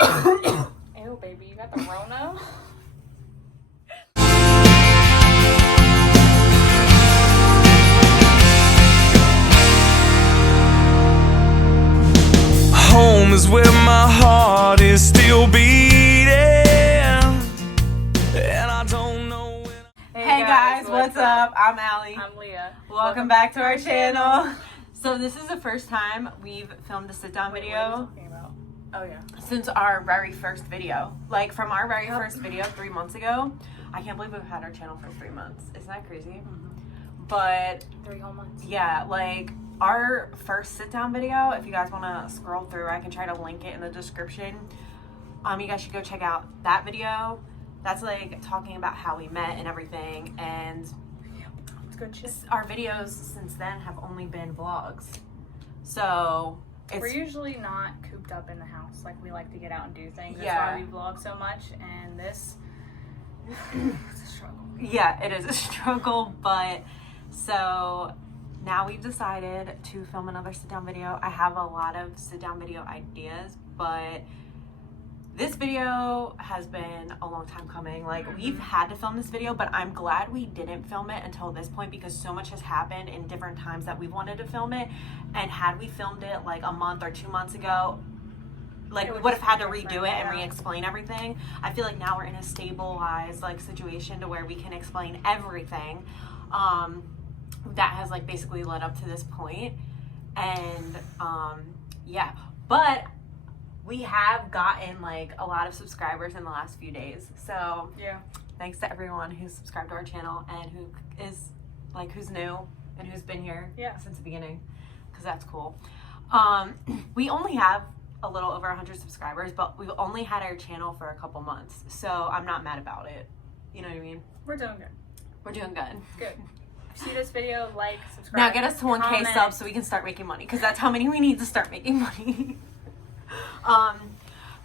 Ew, baby, you got the Rona? Home is where my heart is still beating, and I don't know when. Hey guys, what's up? I'm Allie. I'm Leah. Welcome back to our channel. So this is the first time we've filmed a sit-down What are video you talking about? Oh, yeah. since our very first video. Like from our very first video 3 months ago. I can't believe we've had our channel for 3 months. Isn't that crazy? But 3 whole months. yeah, like our first sit-down video, if you guys want to scroll through, I can try to link it in the description. You guys should go check out that video. That's like talking about how we met and everything, and It's good shit. our videos since then have only been vlogs. So it's We're usually not cooped up in the house. Like, we like to get out and do things. That's Yeah. why we vlog so much, and this it's a struggle. yeah, it is a struggle, but so now we've decided to film another sit-down video. I have a lot of sit-down video ideas, but this video has been a long time coming. Like, we've had to film this video, but I'm glad we didn't film it until this point because so much has happened in different times that we wanted to film it. And had we filmed it like a month or 2 months ago, like It we would would have just had be to redo different, it and yeah. re-explain everything. I feel like now we're in a stabilized like situation to where we can explain everything. That has like basically led up to this point. And yeah, but we have gotten like a lot of subscribers in the last few days. So Yeah. thanks to everyone who's subscribed to our channel and who is like who's new and who's been here since the beginning, because that's cool. We only have a little over 100 subscribers, but we've only had our channel for a couple months, so I'm not mad about it. You know what I mean? We're doing good. We're doing good. Good. See this video, like, subscribe. Now get us to 1K comment. subs so we can start making money, because that's how many we need to start making money.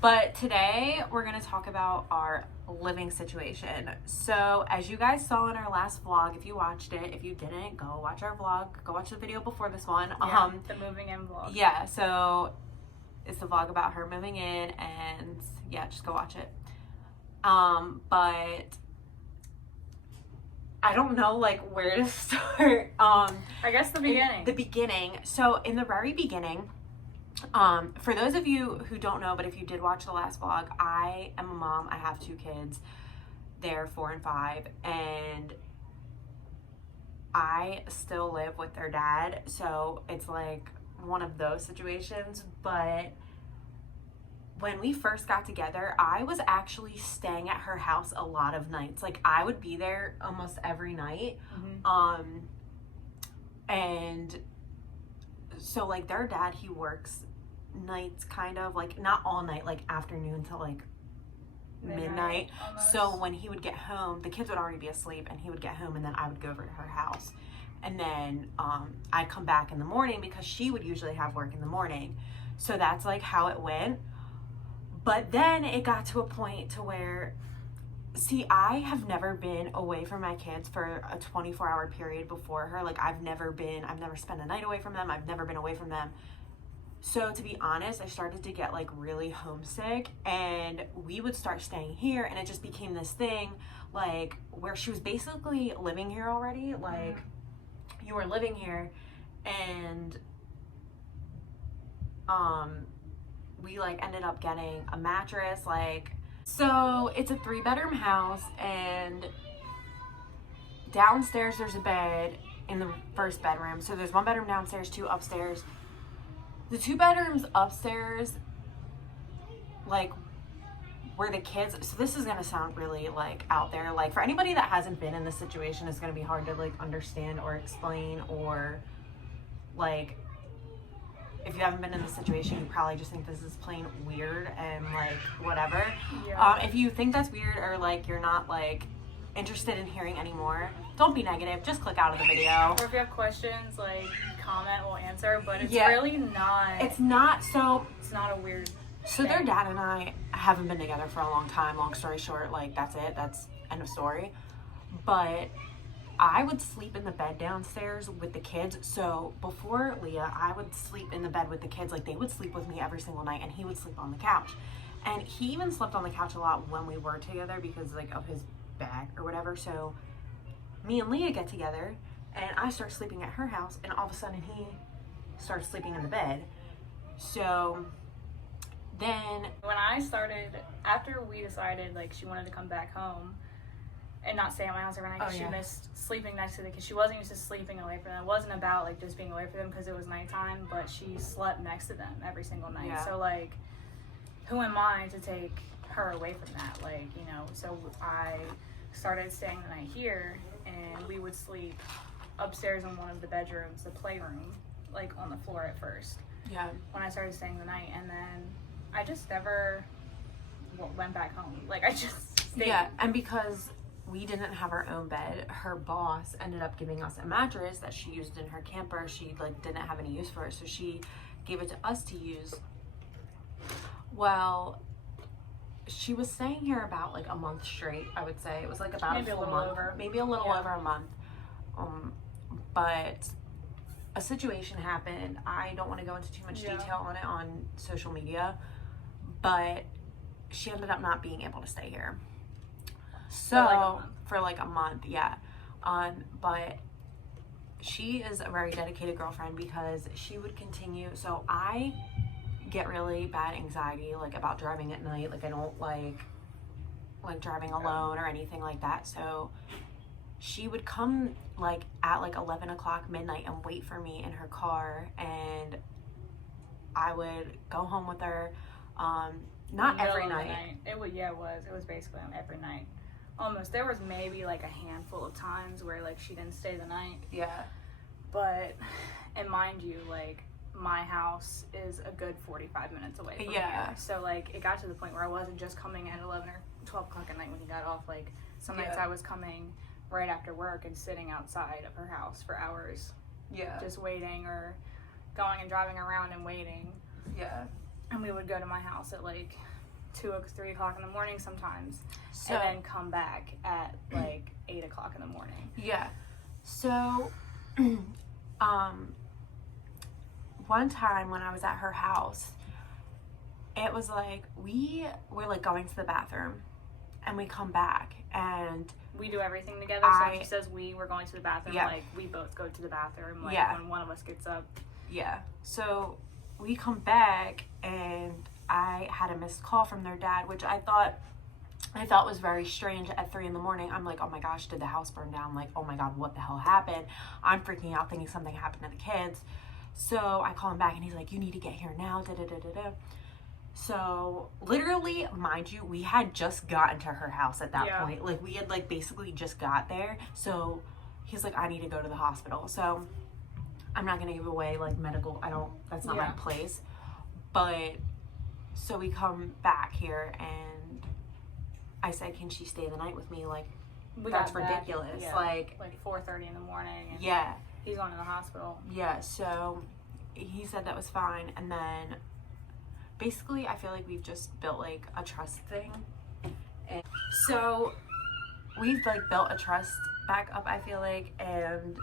But today we're going to talk about our living situation. So as you guys saw in our last vlog, if you watched it, if you didn't, go watch our vlog, go watch the video before this one. Yeah, the moving in vlog. Yeah, so it's the vlog about her moving in, and yeah, just go watch it. But I don't know like where to start. I guess the beginning. The beginning. So in the very beginning, for those of you who don't know, but if you did watch the last vlog, I am a mom. I have 2 kids. They're 4 and 5, and I still live with their dad. So it's like one of those situations. But when we first got together, I was actually staying at her house a lot of nights. Like, I would be there almost every night. And so like their dad, he works nights, kind of like not all night, like afternoon to like midnight. Almost. So when he would get home, the kids would already be asleep, and he would get home, and then I would go over to her house, and then I'd come back in the morning because she would usually have work in the morning. So that's like how it went. But then it got to a point to where, see, I have never been away from my kids for a 24-hour period before her. Like, I've never spent a night away from them. I've never been away from them. So to be honest, I started to get like really homesick, and we would start staying here, and it just became this thing like where she was basically living here already. Like, you were living here, and we like ended up getting a mattress. Like, so it's a 3-bedroom house, and downstairs there's a bed in the first bedroom. So there's 1 bedroom downstairs, 2 upstairs. The 2 bedrooms upstairs, like where the kids, so this is gonna sound really like out there, like for anybody that hasn't been in this situation, it's gonna be hard to like understand or explain, or like if you haven't been in this situation, you probably just think this is plain weird and like whatever. Yeah. If you think that's weird, or like you're not like interested in hearing anymore, don't be negative, just click out of the video. Or if you have questions, like, comment, we'll answer, but it's Yeah. really not. It's not, so It's not a weird So thing. their dad and I haven't been together for a long time. Long story short, like, that's it. That's end of story. But I would sleep in the bed downstairs with the kids. So before Leah, I would sleep in the bed with the kids. Like, they would sleep with me every single night, and he would sleep on the couch. And he even slept on the couch a lot when we were together because like of his back or whatever. So me and Leah get together and I start sleeping at her house, and all of a sudden he starts sleeping in the bed. So then When I started, after we decided like she wanted to come back home and not stay at my house every night because she missed sleeping next to the kids. She wasn't used to sleeping away from them. It wasn't about like just being away from them because it was nighttime, but she slept next to them every single night. Yeah. So like, who am I to take her away from that? Like, you know, so I started staying the night here, and we would sleep upstairs in one of the bedrooms, the playroom, like on the floor at first. yeah, When I started staying the night, and then I just never went back home. Like I just stayed. yeah, and because we didn't have our own bed, her boss ended up giving us a mattress that she used in her camper. She like didn't have any use for it, so she gave it to us to use. Well, she was staying here about like a month straight, I would say. It was like about Maybe a full a little month, over. maybe a little Yeah. over a month. But a situation happened. I don't want to go into too much detail on it on social media, but she ended up not being able to stay here. So for like a month, yeah. But she is a very dedicated girlfriend because she would continue. So I get really bad anxiety like about driving at night. Like I don't like driving alone or anything like that. So she would come like at like 11 o'clock midnight and wait for me in her car, and I would go home with her. Not every night. It was it was basically on every night. Almost. There was maybe like a handful of times where like she didn't stay the night. Yeah. But, and mind you, like my house is a good 45 minutes away from here. So like it got to the point where I wasn't just coming at 11 or 12 o'clock at night when he got off. Like some nights I was coming right after work and sitting outside of her house for hours. Yeah. Just waiting, or going and driving around and waiting. Yeah. And we would go to my house at like 2 or 3 o'clock in the morning sometimes, So, and then come back at like 8 o'clock in the morning. yeah. So, one time when I was at her house, it was like we were like going to the bathroom, and we come back, and We do everything together. So if she says we're going to the bathroom, like we both go to the bathroom. Like when one of us gets up. yeah. So we come back, and I had a missed call from their dad, which I thought was very strange at 3 a.m. I'm like, oh my gosh, did the house burn down? Like, oh my God, what the hell happened? I'm freaking out thinking something happened to the kids. So I call him back, and he's like, you need to get here now. Da, da, da, da, da. So literally, mind you, we had just gotten to her house at that point. Like we had like basically just got there. So he's like, I need to go to the hospital. So I'm not going to give away like medical. That's not my place. But so we come back here, and I said, can she stay the night with me? Like, that's ridiculous. Like 4:30 in the morning. And yeah. He's going to the hospital. Yeah. So he said that was fine. And then basically, I feel like we've just built like a trust thing. And so we've like built a trust back up, I feel like, and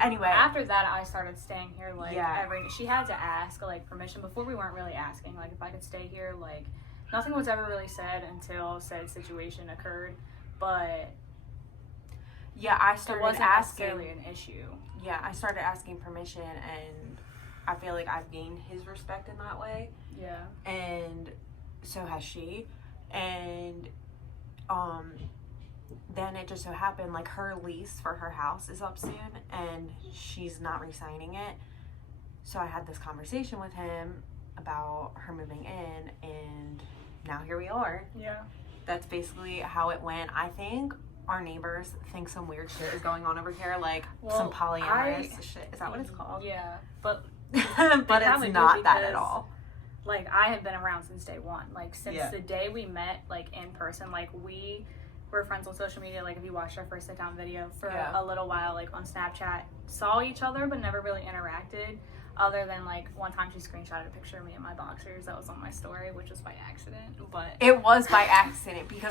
anyway. After that, I started staying here like she had to ask like permission. Before we weren't really asking like if I could stay here. Like nothing was ever really said until said situation occurred. But yeah, I started it wasn't asking. necessarily an issue. Yeah, I started asking permission, and I feel like I've gained his respect in that way. Yeah. And so has she. And then it just so happened like her lease for her house is up soon, and she's not re-signing it. So I had this conversation with him about her moving in, and now here we are. Yeah. That's basically how it went. I think our neighbors think some weird shit is going on over here, like some polyamorous shit. Is that what it's called? Yeah. But but it's not that at all. Like I have been around since day one. Like since the day we met, like in person. Like we were friends on social media. Like if you watched our first sit down video for a little while, like on Snapchat, saw each other but never really interacted. Other than like one time she screenshotted a picture of me in my boxers that was on my story, which was by accident. But it was by accident because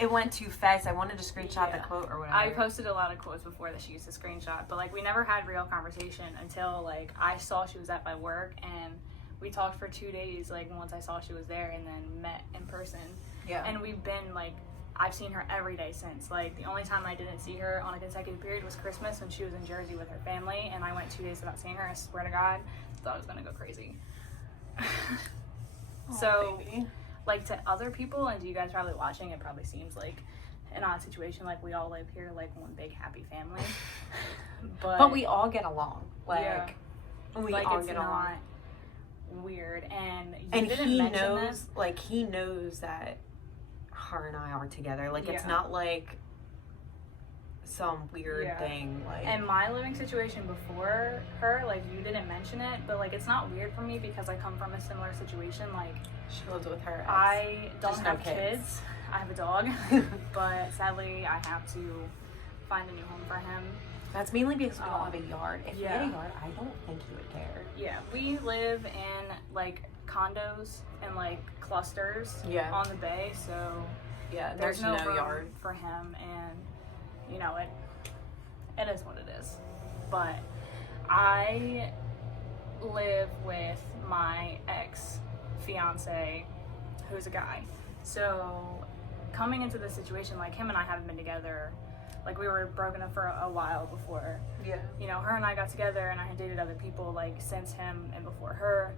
it went too fast. I wanted to screenshot the quote or whatever. I posted a lot of quotes before that she used to screenshot, but like we never had real conversation until like I saw she was at my work, and we talked for 2 days, like, once I saw she was there, and then met in person. Yeah. And we've been, like, I've seen her every day since. Like, the only time I didn't see her on a consecutive period was Christmas when she was in Jersey with her family, and I went 2 days without seeing her. I swear to God, I thought I was gonna go crazy. So, baby. like, to other people, and to you guys probably watching, it probably seems like an odd situation. Like, we all live here, like, one big happy family. But we all get along. Like, yeah. we like, all it's get not along. weird. And you And didn't he mention knows, this. like, he knows that her and I are together. Like, it's Yeah. not like some weird Yeah. thing. Like, And my living situation before her, like, you didn't mention it, but, like, it's not weird for me because I come from a similar situation. Like, she lives with her ex. I don't Just no have kids. I have a dog, but sadly I have to find a new home for him. That's mainly because we don't have a yard. If we yeah. had a yard, I don't think he would care. Yeah, we live in, like, condos and, like, clusters Yeah. on the bay, so Yeah, there's no room yard. for him, and, you know, it is what it is. But I live with my ex-fiance, who's a guy. So coming into this situation, like, him and I haven't been together, like, we were broken up for a while before, Yeah. you know, her and I got together, and I had dated other people, like, since him and before her.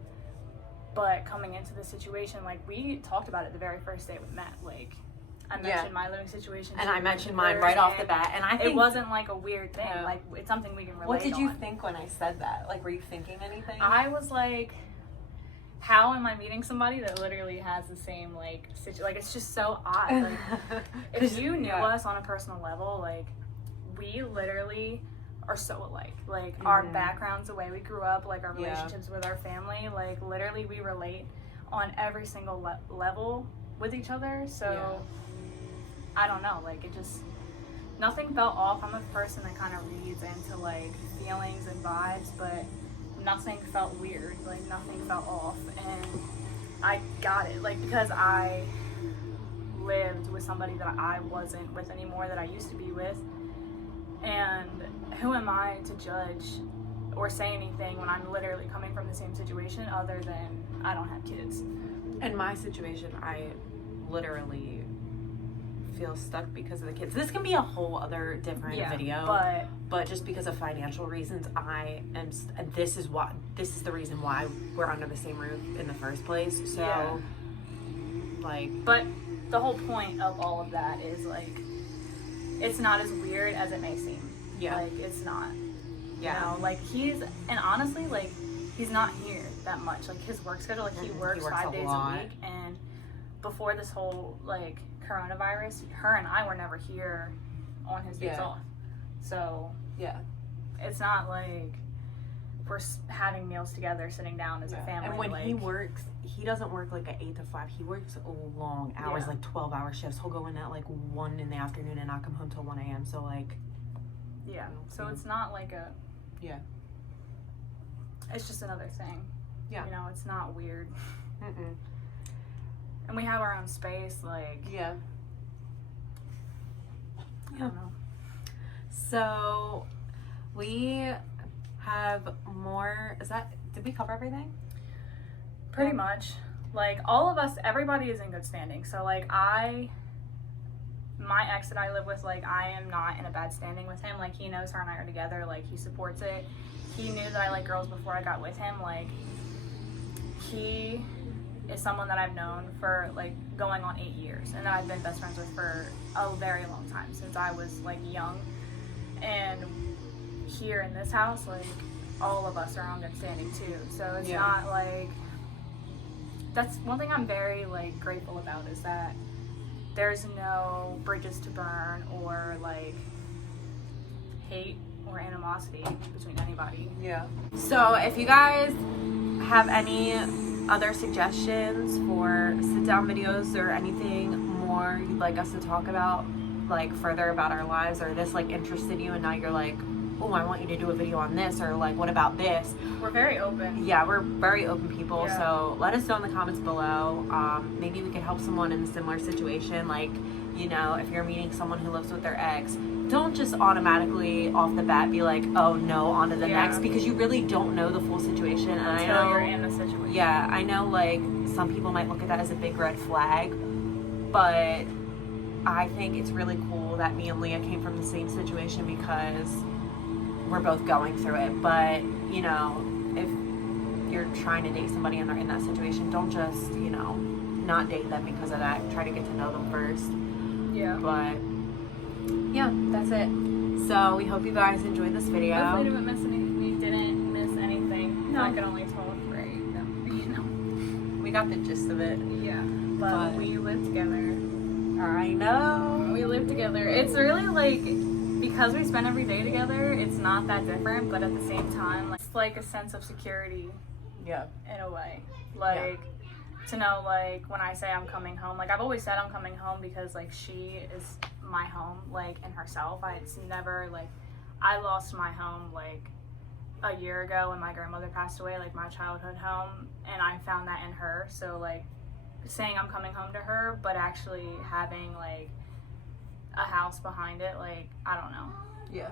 But coming into this situation, like, we talked about it the very first day we met. Like, I mentioned my living situation, And I mentioned mine right off the bat, and I think it wasn't like a weird thing. No. Like, it's something we can relate on. What did you think when I said that? Like, were you thinking anything? I was like, how am I meeting somebody that literally has the same, like, like, it's just so odd. Like, if you knew us on a personal level, like, we literally are so alike. Like, our backgrounds, the way we grew up, like, our relationships with our family, like, literally we relate on every single level with each other. So I don't know, like, it just, nothing felt off. I'm a person that kind of reads into, like, feelings and vibes, but nothing felt weird, like, nothing felt off. And I got it, like, because I lived with somebody that I wasn't with anymore, that I used to be with. And who am I to judge or say anything when I'm literally coming from the same situation, other than I don't have kids? In my situation, I literally feel stuck because of the kids. This can be a whole other different video, but just because of financial reasons, I am, and this is the reason why we're under the same roof in the first place. So, like, but the whole point of all of that is, like, it's not as weird as it may seem. Yeah. Like, it's not. Yeah. You know, like, and honestly, like, he's not here that much. Like, his work schedule, like, he works 5 days a week, and before this whole, like, coronavirus, her and I were never here on his days off. So, it's not like we're having meals together, sitting down as a family. And when like, he works, he doesn't work like an 8 to 5. He works long hours, like 12-hour shifts. He'll go in at like 1 in the afternoon and not come home till 1 a.m. So, like, so it's not like a, it's just another thing. Yeah. You know, it's not weird. Mm-mm. And we have our own space, like, Yeah. I don't know. So, we have more, did we cover everything? Pretty much. Like, all of us, everybody is in good standing. So, like, my ex that I live with, like, I am not in a bad standing with him. Like, he knows her and I are together. Like, he supports it. He knew that I like girls before I got with him. Like, he is someone that I've known for, like, going on 8 years. And that I've been best friends with for a very long time, since I was, like, young. And here in this house, like, all of us are on good standing, too. So, it's not, like, that's one thing I'm very, like, grateful about, is that there's no bridges to burn or, like, hate or animosity between anybody. Yeah. So if you guys have any other suggestions for sit-down videos or anything more you'd like us to talk about, like, further about our lives, or this, like, interested you and now you're like, oh, I want you to do a video on this, or like, what about this? We're very open. Yeah, we're very open people. Yeah. So let us know in the comments below. Maybe we could help someone in a similar situation. Like, you know, if you're meeting someone who lives with their ex, don't just automatically off the bat be like, oh no, on to the next, because you really don't know the full situation. And until I know you're in the situation. Yeah, I know, like, some people might look at that as a big red flag, but I think it's really cool that me and Leah came from the same situation because we're both going through it. But, you know, if you're trying to date somebody and they're in that situation, don't just, you know, not date them because of that. Try to get to know them first. Yeah. But, yeah, that's it. So we hope you guys enjoyed this video. Hopefully we didn't miss anything. No. I could only talk for you know. We got the gist of it. Yeah. But we live together. I know. We live together. It's really like, because we spend every day together, it's not that different, but at the same time, like, it's like a sense of security. Yeah. In a way. Like, to know, like, when I say I'm coming home, like, I've always said I'm coming home because, like, she is my home, like, in herself. It's never, like, I lost my home, like, a year ago when my grandmother passed away, like, my childhood home, and I found that in her. So, like, saying I'm coming home to her, but actually having, like, a house behind it, like, I don't know. Yeah.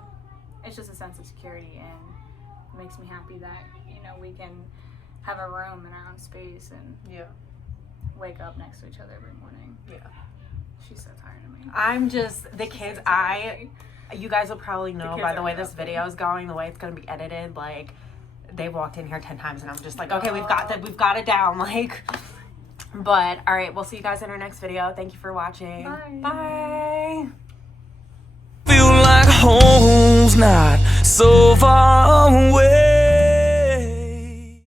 It's just a sense of security, and it makes me happy that, you know, we can have a room in our own space and wake up next to each other every morning. Yeah. She's so tired of me. I'm just, the kids, you guys will probably know by the way this video is going, the way it's going to be edited, like, they've walked in here 10 times and I'm just like, okay, we've got it down, like. But, all right, we'll see you guys in our next video. Thank you for watching. Bye. Bye. Feel like home's not so far away.